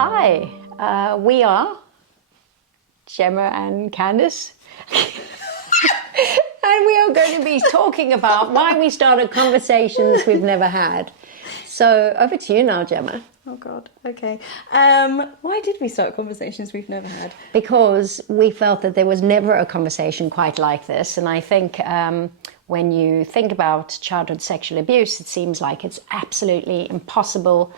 Hi, we are Gemma and Candice. And we are going to be talking about why we started conversations we've never had. So over to you now, Gemma. Oh God, okay. Why did we start conversations we've never had? Because we felt that there was never a conversation quite like this. And I think when you think about childhood sexual abuse, it seems like it's absolutely impossible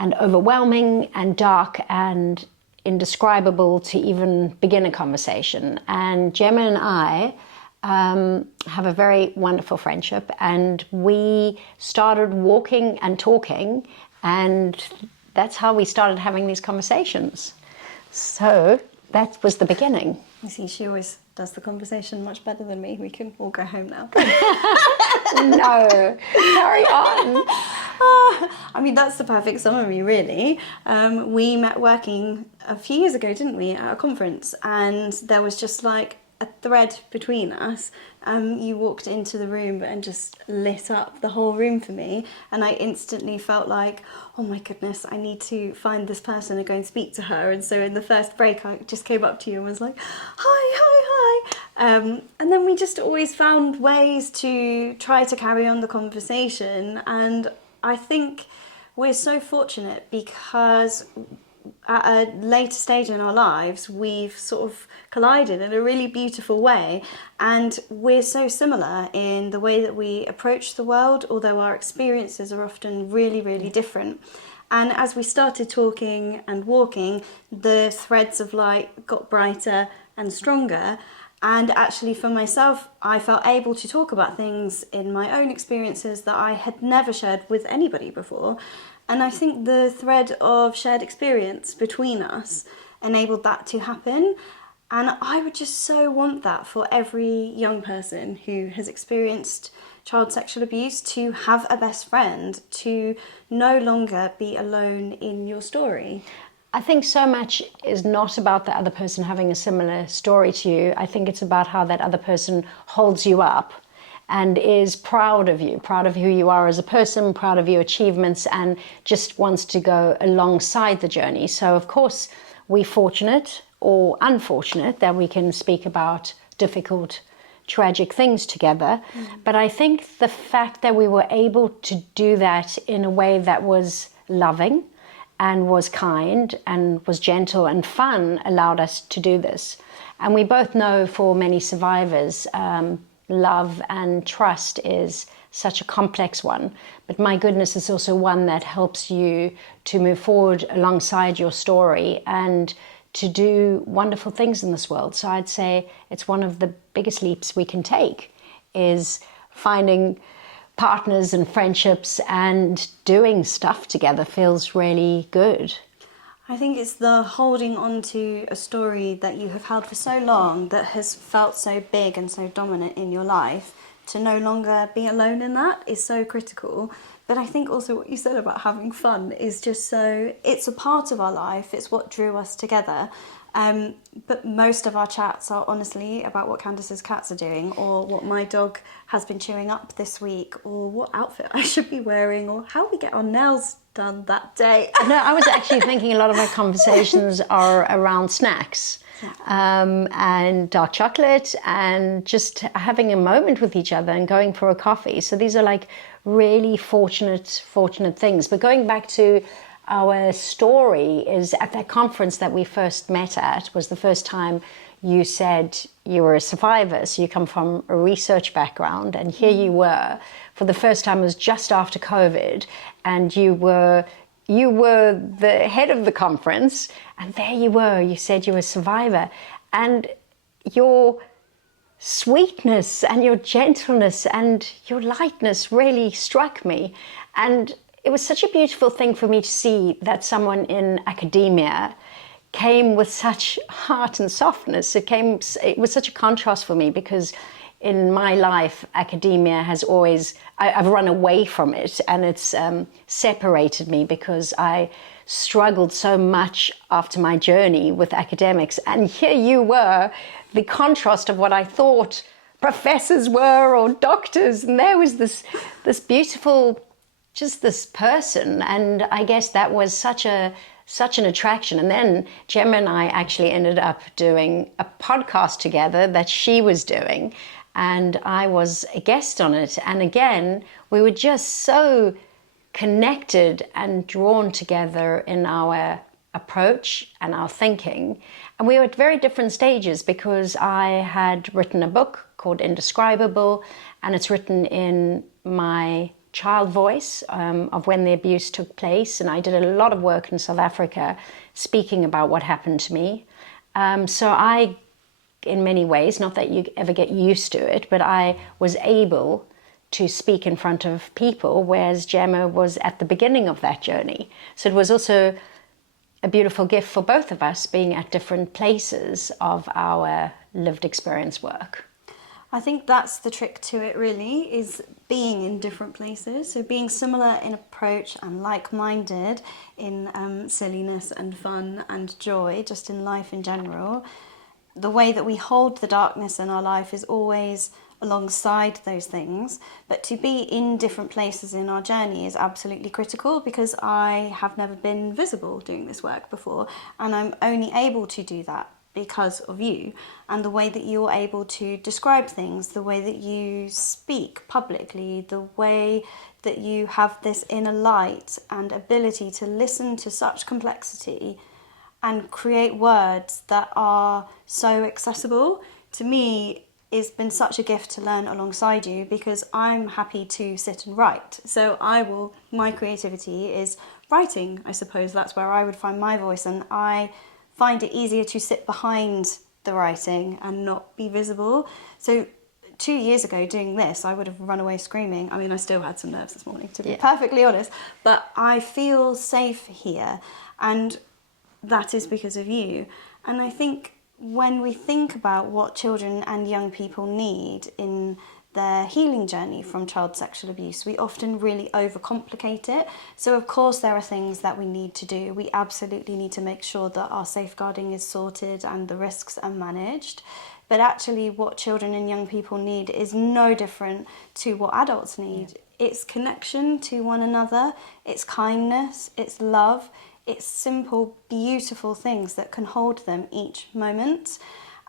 and overwhelming and dark and indescribable to even begin a conversation. And Gemma and I have a very wonderful friendship, and we started walking and talking, and that's how we started having these conversations. So that was the beginning. You see, she always does the conversation much better than me. We can all go home now. No, carry on. I mean, that's the perfect summary, really. We met working a few years ago, didn't we, at a conference, and there was just like a thread between us. You walked into the room and just lit up the whole room for me, and I instantly felt like, oh my goodness, I need to find this person and go and speak to her. And so in the first break, I just came up to you and was like, hi. And then we just always found ways to try to carry on the conversation. And I think we're so fortunate because at a later stage in our lives, we've sort of collided in a really beautiful way, and we're so similar in the way that we approach the world, although our experiences are often really, really different. And as we started talking and walking, the threads of light got brighter and stronger. And actually for myself, I felt able to talk about things in my own experiences that I had never shared with anybody before. And I think the thread of shared experience between us enabled that to happen. And I would just so want that for every young person who has experienced child sexual abuse, to have a best friend, to no longer be alone in your story. I think so much is not about the other person having a similar story to you. I think it's about how that other person holds you up and is proud of who you are as a person, proud of your achievements, and just wants to go alongside the journey. So of course, we're fortunate or unfortunate that we can speak about difficult, tragic things together. But I think the fact that we were able to do that in a way that was loving and was kind and was gentle and fun allowed us to do this. And we both know for many survivors, love and trust is such a complex one, but my goodness, it's also one that helps you to move forward alongside your story and to do wonderful things in this world. So I'd say it's one of the biggest leaps we can take, is finding partners and friendships, and doing stuff together feels really good. I think it's the holding on to a story that you have held for so long, that has felt so big and so dominant in your life, to no longer be alone in that is so critical. But I think also what you said about having fun is just so, it's a part of our life, it's what drew us together. But most of our chats are honestly about what Candice's cats are doing, or what my dog has been chewing up this week, or what outfit I should be wearing, or how we get our nails done that day. No, I was actually thinking a lot of our conversations are around snacks, and dark chocolate, and just having a moment with each other and going for a coffee. So these are like really fortunate things. But going back to our story, is at that conference that we first met at was the first time you said you were a survivor. So you come from a research background, and here you were for the first time. It was just after COVID, and you were the head of the conference, and there you were. You said you were a survivor, and your sweetness and your gentleness and your lightness really struck me. And it was such a beautiful thing for me to see that someone in academia came with such heart and softness. It was such a contrast for me, because in my life, academia has always, I've run away from it, and it's separated me because I struggled so much after my journey with academics. And here you were, the contrast of what I thought professors were or doctors, and there was this beautiful, just this person. And I guess that was such a such an attraction. And then Gemma and I actually ended up doing a podcast together that she was doing, and I was a guest on it. And again, we were just so connected and drawn together in our approach and our thinking. And we were at very different stages, because I had written a book called Indescribable, and it's written in my child voice of when the abuse took place. And I did a lot of work in South Africa speaking about what happened to me. So I, in many ways, not that you ever get used to it, but I was able to speak in front of people, whereas Gemma was at the beginning of that journey. So it was also a beautiful gift for both of us, being at different places of our lived experience work. I think that's the trick to it, really, is being in different places. So being similar in approach and like-minded in silliness and fun and joy, just in life in general. The way that we hold the darkness in our life is always alongside those things, but to be in different places in our journey is absolutely critical, because I have never been visible doing this work before, and I'm only able to do that because of you and the way that you're able to describe things, the way that you speak publicly, the way that you have this inner light and ability to listen to such complexity and create words that are so accessible. To me, it's been such a gift to learn alongside you, because I'm happy to sit and write. So my creativity is writing, I suppose. That's where I would find my voice, and I find it easier to sit behind the writing and not be visible. So 2 years ago doing this, I would have run away screaming. I mean, I still had some nerves this morning, to be perfectly honest, but I feel safe here, and that is because of you. And I think when we think about what children and young people need in their healing journey from child sexual abuse, we often really overcomplicate it. So of course there are things that we need to do. We absolutely need to make sure that our safeguarding is sorted and the risks are managed. But actually what children and young people need is no different to what adults need. It's connection to one another, it's kindness, it's love, it's simple, beautiful things that can hold them each moment.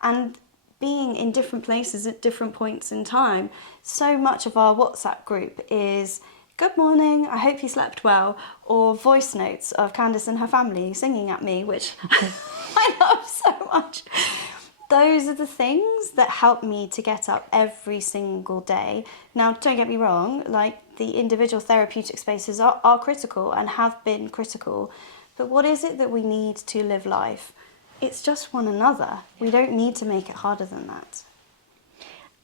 And being in different places at different points in time. So much of our WhatsApp group is, "Good morning, I hope you slept well," or voice notes of Candice and her family singing at me, which I love so much. Those are the things that help me to get up every single day. Now, don't get me wrong, like the individual therapeutic spaces are critical and have been critical. But what is it that we need to live life? It's just one another. We don't need to make it harder than that.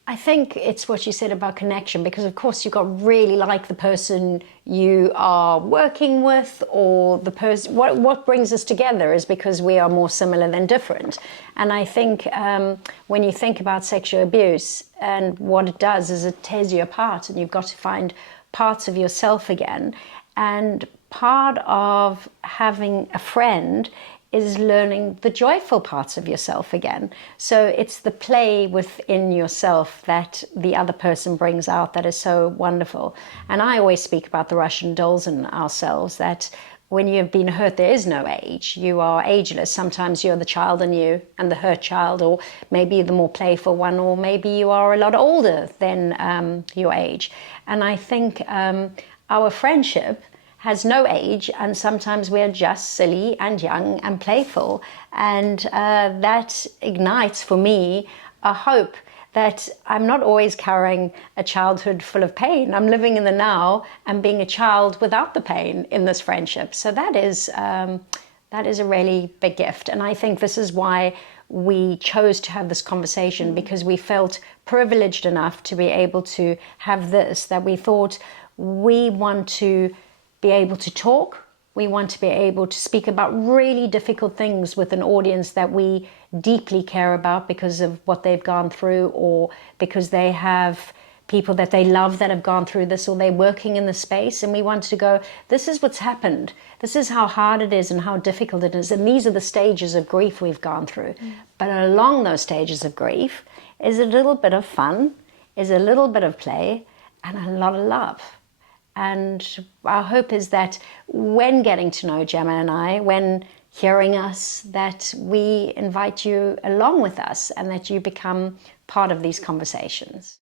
I think it's what you said about connection, because of course you've got really like the person you are working with, or the person. What brings us together is because we are more similar than different. And I think when you think about sexual abuse, and what it does is it tears you apart, and you've got to find parts of yourself again. And part of having a friend is learning the joyful parts of yourself again. So it's the play within yourself that the other person brings out that is so wonderful. And I always speak about the Russian dolls in ourselves, that when you've been hurt, there is no age. You are ageless. Sometimes you're the child in you and the hurt child, or maybe the more playful one, or maybe you are a lot older than your age. And I think our friendship has no age, and sometimes we're just silly and young and playful, and that ignites for me a hope that I'm not always carrying a childhood full of pain. I'm living in the now and being a child without the pain in this friendship. So that is a really big gift, and I think this is why we chose to have this conversation, because we felt privileged enough to be able to have this, that we thought we want to be able to talk. We want to be able to speak about really difficult things with an audience that we deeply care about because of what they've gone through, or because they have people that they love that have gone through this, or they're working in the space. And we want to go, this is what's happened. This is how hard it is and how difficult it is. And these are the stages of grief we've gone through. But along those stages of grief is a little bit of fun, is a little bit of play, and a lot of love. And our hope is that when getting to know Gemma and I, when hearing us, that we invite you along with us and that you become part of these conversations.